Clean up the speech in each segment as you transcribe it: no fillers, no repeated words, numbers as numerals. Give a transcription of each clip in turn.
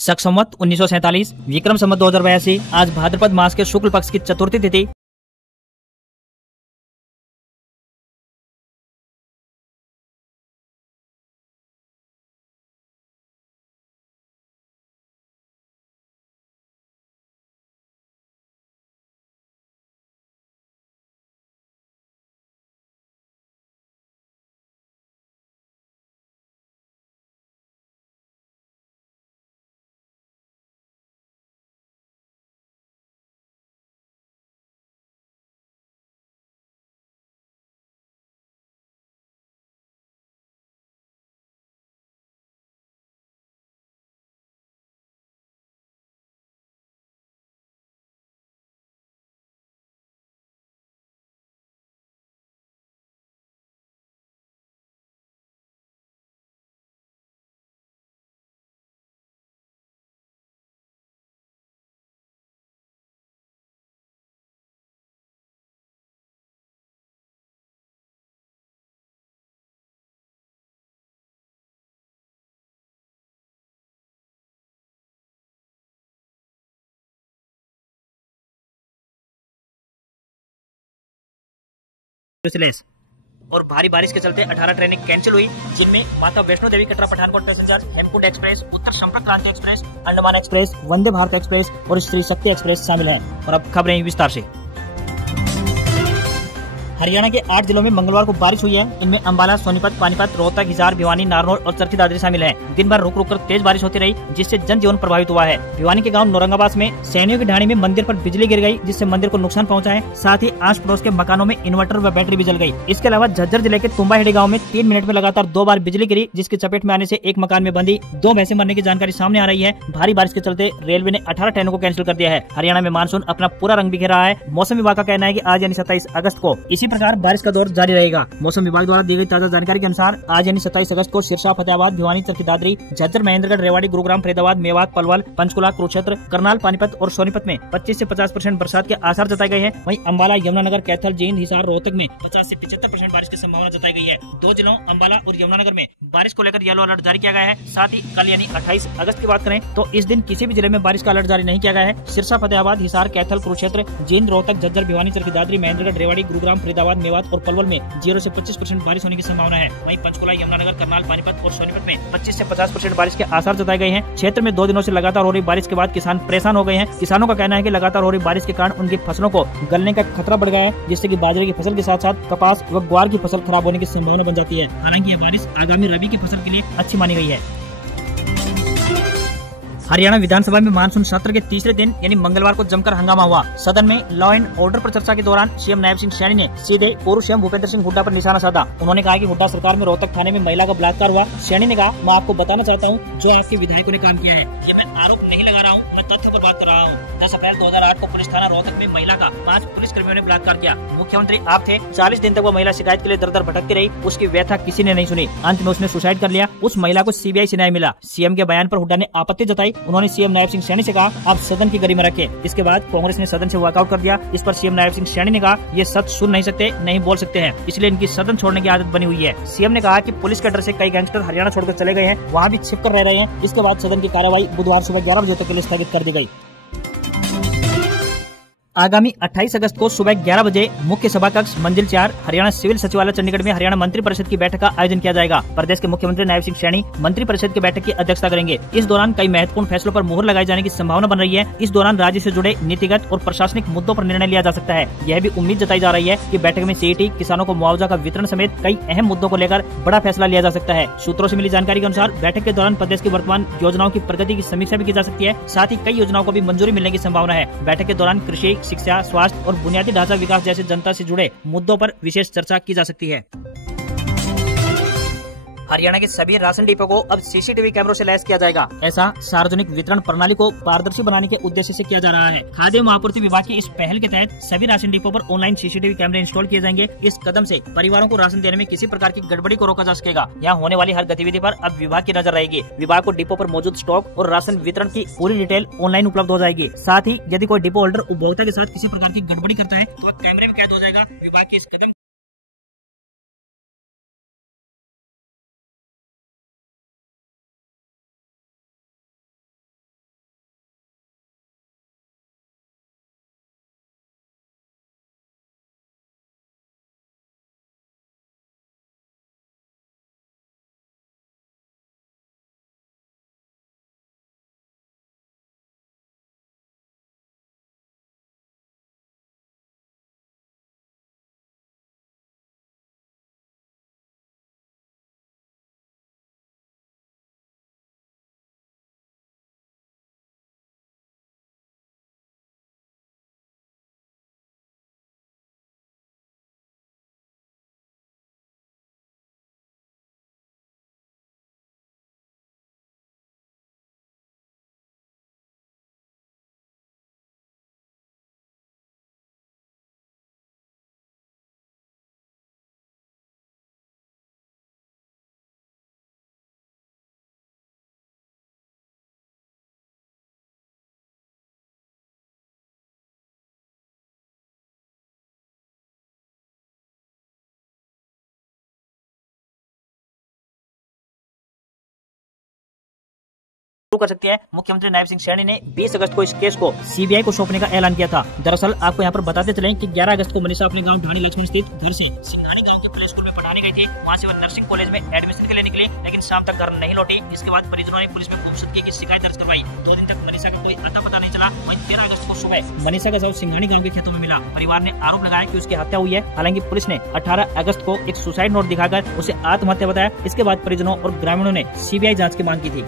शक संवत 1947 विक्रम संवत 2082 आज भाद्रपद मास के शुक्ल पक्ष की चतुर्थी तिथि और भारी बारिश के चलते 18 ट्रेनें कैंसिल हुई, जिनमें माता वैष्णो देवी कटरा पठानकोट पैसेंजर, हेमकुंड एक्सप्रेस, उत्तर संपर्क क्रांति express, Andaman express, Vande Bharat express और श्री शक्ति एक्सप्रेस शामिल हैं। और अब खबरें विस्तार से। हरियाणा के 8 जिलों में मंगलवार को बारिश हुई है। इनमें अंबाला, सोनीपत, पानीपत, रोहतक, हिसार, भिवानी, नारनौल और चरखी दादरी शामिल हैं। दिन भर रुक रुक कर तेज बारिश होती रही, जिससे जनजीवन प्रभावित हुआ है। भिवानी के गांव नौरंगाबाद में सैनियों की ढाणी में मंदिर पर बिजली गिर गई, जिससे मंदिर को नुकसान पहुंचा है। साथ ही आस पड़ोस के मकानों में इन्वर्टर व बैटरी भी जल गई। इसके अलावा झज्जर जिले के तुम्बाहेड़ी गाँव में 3 मिनट में लगातार 2 बार बिजली गिरी, जिसकी चपेट में आने से एक मकान में बंधी 2 भैंसे मरने की जानकारी सामने आ रही है। भारी बारिश के चलते रेलवे ने 18 ट्रेनों को कैंसिल कर दिया है। हरियाणा में मानसून अपना पूरा रंग बिखेर रहा है। मौसम विभाग का कहना है कि आज यानी 27 अगस्त को इसी प्रकार बारिश का दौर जारी रहेगा। मौसम विभाग द्वारा दी गई ताजा जानकारी के अनुसार आज यानी 27 अगस्त को सिरसा, फतेहाबाद, भिवानी, चरखी दादरी, झज्जर, महेंद्रगढ़, रेवाड़ी, गुरुग्राम, फरीदाबाद, मेवात, पलवल, पंचकुला, कुरुक्षेत्र, करनाल, पानीपत और सोनीपत में 25 से 50% बरसात के आसार जताए गए हैं। वहीं अंबाला, यमुनानगर, कैथल, जींद, हिसार, रोहतक में 50 से 75% बारिश की संभावना जताई गई है। 2 जिलों अंबाला और यमुनानगर में बारिश को लेकर येलो अलर्ट जारी किया गया है। साथ ही कल यानी 28 अगस्त की बात करें तो इस दिन किसी भी जिले में बारिश का अलर्ट जारी नहीं किया गया है। सिरसा, फतेहाबाद, हिसार, कैथल, कुरुक्षेत्र, जींद, रोहतक, झज्जर, भिवानी, चरखी दादरी, महेंद्रगढ़, रेवाड़ी, गुरुग्राम, फरीदाबाद, मेवात और पलवल में 0 से 25% बारिश होने की संभावना है। वहीं पंचकुला, यमुनानगर, करनाल, पानीपत और सोनीपत में 25 से 50% बारिश के आसार जताए गए हैं। क्षेत्र में 2 दिनों से लगातार हो रही बारिश के बाद किसान परेशान हो गए हैं। किसानों का कहना है कि लगातार हो रही बारिश के कारण उनकी फसलों को गलने का खतरा बढ़ गया है, जिससे कि बाजरे की फसल के साथ साथ कपास व ग्वार की फसल खराब होने की संभावना बन जाती है। हालांकि यह बारिश आगामी रबी की फसल के लिए अच्छी मानी गई है। हरियाणा विधानसभा में मानसून सत्र के तीसरे दिन यानी मंगलवार को जमकर हंगामा हुआ। सदन में लॉ एंड ऑर्डर पर चर्चा के दौरान सीएम नायब सिंह सैनी ने सीधे पूर्व सीएम भूपेंद्र सिंह हुड्डा पर निशाना साधा। उन्होंने कहा कि हुड्डा सरकार में रोहतक थाने में महिला का बलात्कार हुआ। सैनी ने कहा, मैं आपको बताना चाहता हूँ जो आपके विधायकों ने काम किया है। ये मैं आरोप नहीं लगा रहा हूँ, मैं तथ्य पर बात कर रहा हूँ। 10 अप्रैल 2008 को पुलिस थाना रोहतक में महिला का 5 पुलिसकर्मियों ने बलात्कार किया। मुख्यमंत्री आप थे। 40 दिन तक वो महिला शिकायत के लिए दर दर भटकती रही। उसकी व्यथा किसी ने नहीं सुनी। अंत में उसने सुसाइड कर लिया। उस महिला को सीबीआई से न्याय मिला। सीएम के बयान पर हुड्डा ने आपत्ति जताई। उन्होंने सीएम नायब सिंह सैनी से कहा, आप सदन की गरिमा रखें। इसके बाद कांग्रेस ने सदन से वॉकआउट कर दिया। इस पर सीएम नायब सिंह सैनी ने कहा, ये सच सुन नहीं सकते, नहीं बोल सकते हैं, इसलिए इनकी सदन छोड़ने की आदत बनी हुई है। सीएम ने कहा कि पुलिस के डर से कई गैंगस्टर हरियाणा छोड़कर चले गए हैं, वहाँ भी छिप कर रह रहे हैं। इसके बाद सदन की कार्रवाई बुधवार सुबह 11 बजे तक के लिए स्थगित कर दी गई। आगामी 28 अगस्त को सुबह 11 बजे मुख्य सभा कक्ष मंजिल 4 हरियाणा सिविल सचिवालय चंडीगढ़ में हरियाणा मंत्री परिषद की बैठक का आयोजन किया जाएगा। प्रदेश के मुख्यमंत्री नायब सिंह सैनी मंत्री परिषद की बैठक की अध्यक्षता करेंगे। इस दौरान कई महत्वपूर्ण फैसलों पर मुहर लगाए जाने की संभावना बन रही है। इस दौरान राज्य से जुड़े नीतिगत और प्रशासनिक मुद्दों पर निर्णय लिया जा सकता है। यह भी उम्मीद जताई जा रही है कि बैठक में सीईटी, किसानों को मुआवजा का वितरण समेत कई अहम मुद्दों को लेकर बड़ा फैसला लिया जा सकता है। सूत्रों से मिली जानकारी के अनुसार बैठक के दौरान प्रदेश की वर्तमान योजनाओं की प्रगति की समीक्षा भी की जा सकती है। साथ ही कई योजनाओं को भी मंजूरी मिलने की संभावना है। बैठक के दौरान कृषि, शिक्षा, स्वास्थ्य और बुनियादी ढांचा विकास जैसे जनता से जुड़े मुद्दों पर विशेष चर्चा की जा सकती है। हरियाणा के सभी राशन डिपो को अब सीसीटीवी कैमरों से लैस किया जाएगा। ऐसा सार्वजनिक वितरण प्रणाली को पारदर्शी बनाने के उद्देश्य से किया जा रहा है। खाद्य एवं आपूर्ति विभाग की इस पहल के तहत सभी राशन डिपो पर ऑनलाइन सीसीटीवी कैमरे इंस्टॉल किए जाएंगे। इस कदम से परिवारों को राशन देने में किसी प्रकार की गड़बड़ी को रोका जा सकेगा। यहाँ होने वाली हर गतिविधि पर अब विभाग की नजर रहेगी। विभाग को डिपो पर मौजूद स्टॉक और राशन वितरण की पूरी डिटेल ऑनलाइन उपलब्ध हो जाएगी। साथ ही यदि कोई डिपो होल्डर उपभोक्ता के साथ किसी प्रकार की गड़बड़ी करता है तो कैमरे में कैद हो जाएगा। विभाग के इस कदम कर सकती है। मुख्यमंत्री नायब सिंह सैनी ने 20 अगस्त को इस केस को सीबीआई को सौंपने का ऐलान किया था। दरअसल आपको यहाँ पर बताते चलें कि 11 अगस्त को मनीषा अपने गाँव ढाणी लक्ष्मण स्थित घर से सिंघानी गाँव के प्ले स्कूल में पढ़ाने गई थी। वहाँ से वह नर्सिंग कॉलेज में एडमिशन के लिए निकली, लेकिन शाम तक घर नहीं लौटी। इसके बाद परिजनों ने पुलिस में खूबसूरती की शिकायत दर्ज करवाई। 2 दिन तक मनीषा का कोई अता पता नहीं चला। वहीं 13 अगस्त को सुबह मनीषा का शव सिंघानी गांव के खेतों में मिला। परिवार ने आरोप लगाया कि उसकी हत्या हुई है। हालांकि पुलिस ने 18 अगस्त को एक सुसाइड नोट दिखाकर उसे आत्महत्या बताया। इसके बाद परिजनों और ग्रामीणों ने सीबीआई जांच की मांग की थी।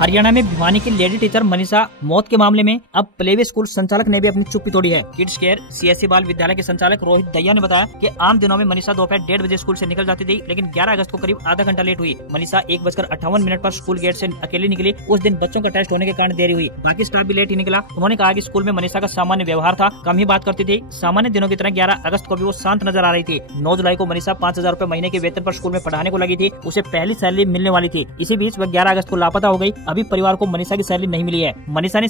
हरियाणा में भिवानी की लेडी टीचर मनीषा मौत के मामले में अब प्लेवे स्कूल संचालक ने भी अपनी चुप्पी तोड़ी है। किड्स केयर सीएससी बाल विद्यालय के संचालक रोहित दहिया ने बताया कि आम दिनों में मनीषा दोपहर 1:30 बजे स्कूल से निकल जाती थी, लेकिन 11 अगस्त को करीब आधा घंटा लेट हुई। मनीषा 1:58 पर स्कूल गेट से अकेली निकली। उस दिन बच्चों का टेस्ट होने के कारण देरी हुई। बाकी स्टाफ भी लेट ही निकला। उन्होंने कहा कि स्कूल में मनीषा का सामान्य व्यवहार था, कम ही बात करती थी। सामान्य दिनों की तरह 11 अगस्त को भी वो शांत नजर आ रही थी। 9 जुलाई को मनीषा 5,000 रूपए महीने के वेतन पर स्कूल में पढ़ाने को लगी थी। उसे पहली सैलरी मिलने वाली थी। इसी बीच वह 11 अगस्त को लापता हो गई। अभी परिवार को मनीषा की सैलरी नहीं मिली है। मनीषा ने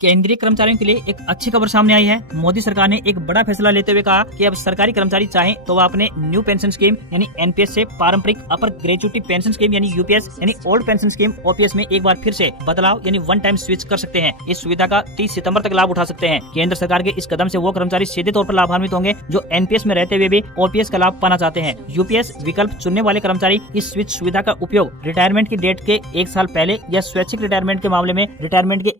केंद्रीय कर्मचारियों के लिए एक अच्छी खबर सामने आई है। मोदी सरकार ने एक बड़ा फैसला लेते हुए कहा कि अब सरकारी कर्मचारी चाहें तो वह अपने न्यू पेंशन स्कीम यानी एनपीएस से पारंपरिक अपर ग्रेजुएटी पेंशन स्कीम यानी यूपीएस यानी ओल्ड पेंशन स्कीम ओपीएस में एक बार फिर से बदलाव यानी वन टाइम स्विच कर सकते हैं। इस सुविधा का 30 सितंबर तक लाभ उठा सकते हैं। केंद्र सरकार के इस कदम से वो कर्मचारी सीधे तौर पर लाभान्वित होंगे जो एनपीएस में रहते हुए भी ओपीएस का लाभ पाना चाहते हैं। यूपीएस विकल्प चुनने वाले कर्मचारी इस स्विच सुविधा का उपयोग रिटायरमेंट की डेट के 1 साल पहले या स्वैच्छिक रिटायरमेंट के मामले में रिटायरमेंट के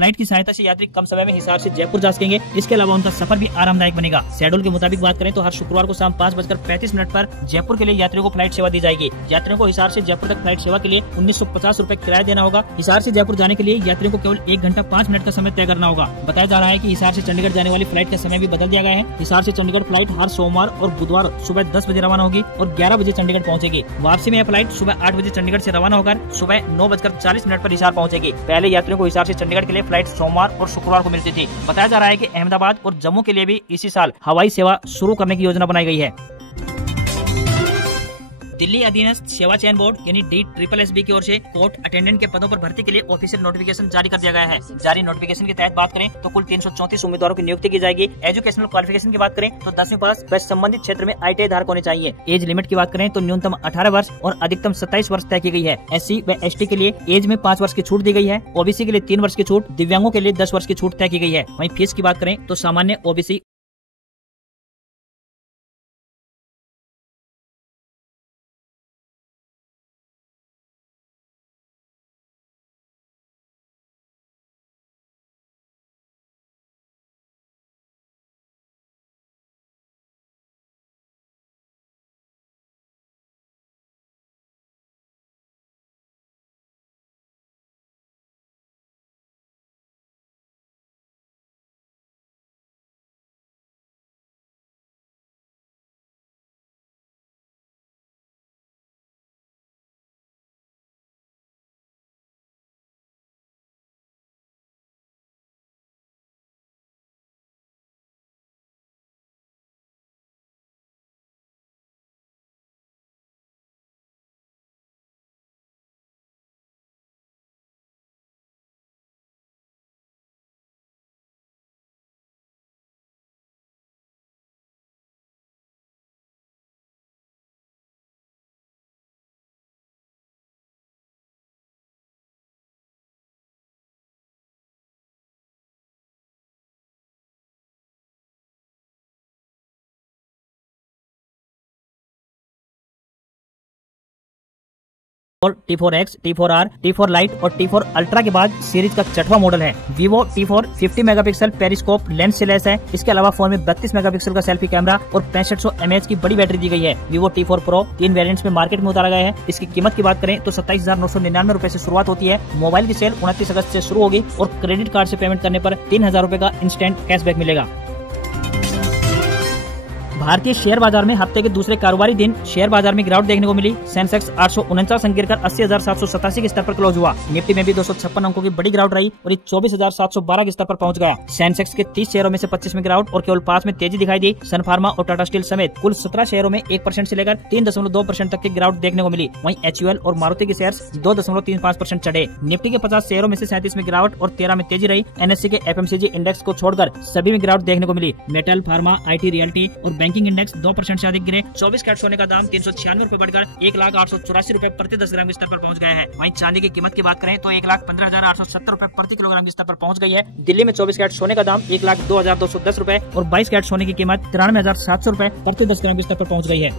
फ्लाइट की सहायता से यात्री कम समय में हिसार से जयपुर जा सकेंगे। इसके अलावा उनका सफर भी आरामदायक बनेगा। शेड्यूल के मुताबिक बात करें तो हर शुक्रवार को शाम 5:35 पर जयपुर के लिए यात्रियों को फ्लाइट सेवा दी जाएगी। यात्रियों को हिसार से जयपुर तक फ्लाइट सेवा के लिए 1950 रूपए किराया देना होगा। हिसार से जयपुर जाने के लिए यात्रियों को केवल 1 घंटा 5 मिनट का समय तय करना होगा। बताया जा रहा है कि हिसार से चंडीगढ़ जाने वाली फ्लाइट का समय भी बदल दिया गया है। हिसार से चंडीगढ़ फ्लाइट हर सोमवार और बुधवार सुबह 10 बजे रवाना होगी और 11 बजे चंडीगढ़ पहुंचेगी। वापसी में यह फ्लाइट सुबह 8 बजे चंडीगढ़ से रवाना होकर सुबह 9:40 पर हिसार पहुंचेगी। पहले यात्रियों को हिसार से चंडीगढ़ के लिए फ्लाइट सोमवार और शुक्रवार को मिलती थी। बताया जा रहा है कि अहमदाबाद और जम्मू के लिए भी इसी साल हवाई सेवा शुरू करने की योजना बनाई गई है। दिल्ली अधीनस्थ सेवा चयन बोर्ड यानी DSSB की ओर से कोर्ट अटेंडेंट के पदों पर भर्ती के लिए ऑफिशियल नोटिफिकेशन जारी कर दिया गया है। जारी नोटिफिकेशन के तहत बात करें तो कुल 334 उम्मीदवारों की नियुक्ति की जाएगी। एजुकेशनल क्वालिफिकेशन की बात करें तो 10वीं पास व संबंधित क्षेत्र में ITI धारक होने चाहिए। एज लिमिट की बात करें तो न्यूनतम 18 वर्ष और अधिकतम 27 वर्ष तय की गई है। SC व ST के लिए एज में 5 वर्ष की छूट दी गई है। OBC के लिए 3 वर्ष की छूट, दिव्यांगों के लिए 10 वर्ष की छूट तय की गई है। वहीं फीस की बात करें तो सामान्य OBC और T4X, T4R, T4 Lite और T4 Ultra के बाद सीरीज का 6वां मॉडल है। Vivo T4 50 megapixel periscope lens से लैस है। इसके अलावा फोन में 32 मेगापिक्सल का सेल्फी कैमरा और 6500 mAh की बड़ी बैटरी दी गई है। Vivo T4 Pro 3 वेरिएंट्स में मार्केट में उतारा गया है। इसकी कीमत की बात करें तो 27,999 रूपए से शुरुआत होती है। मोबाइल की सेल 29 अगस्त से शुरू होगी और क्रेडिट कार्ड से पेमेंट करने पर 3000 रूपए का इंस्टेंट कैशबैक मिलेगा। भारतीय शेयर बाजार में हफ्ते के दूसरे कारोबारी दिन शेयर बाजार में गिरावट देखने को मिली। सेंसेक्स 849 अंक गिरकर 80,787 के स्तर पर क्लोज हुआ। निफ्टी में भी 256 अंकों की बड़ी गिरावट रही और 24,712 के स्तर पर पहुंच गया। सेंसेक्स के 30 शेयरों में से 25 में गिरावट और केवल 5 में तेजी दिखाई दी। सन फार्मा और टाटा स्टील समेत कुल 17 शेयरों में 1% से लेकर 3.2% तक की गिरावट देखने को मिली। वहीं HUL और मारुति के शेयर्स 2.35% चढ़े। निफ्टी के 50 शेयरों में से 37 में गिरावट और 13 में तेजी रही। NSE के FMCG इंडेक्स को छोड़कर सभी में गिरावट देखने को मिली। मेटल, फार्मा, IT, रियल्टी और बैंकिंग इंडेक्स 2% से अधिक गिरे। 24 कैरेट सोने का दाम 396 रूपए बढ़कर 1,884 रूपए प्रति 10 ग्राम के स्तर पर पहुंच गया है। वहीं चांदी की कीमत की बात करें तो 1,15,870 रूपए प्रति किलोग्राम के स्तर पर पहुंच गई है। दिल्ली में 24 कैरेट सोने का दाम 1,02,210 रूपए और 22 कैरेट सोने की कीमत 93,700 रूपए प्रति 10 ग्राम के स्तर पर पहुंच गई है।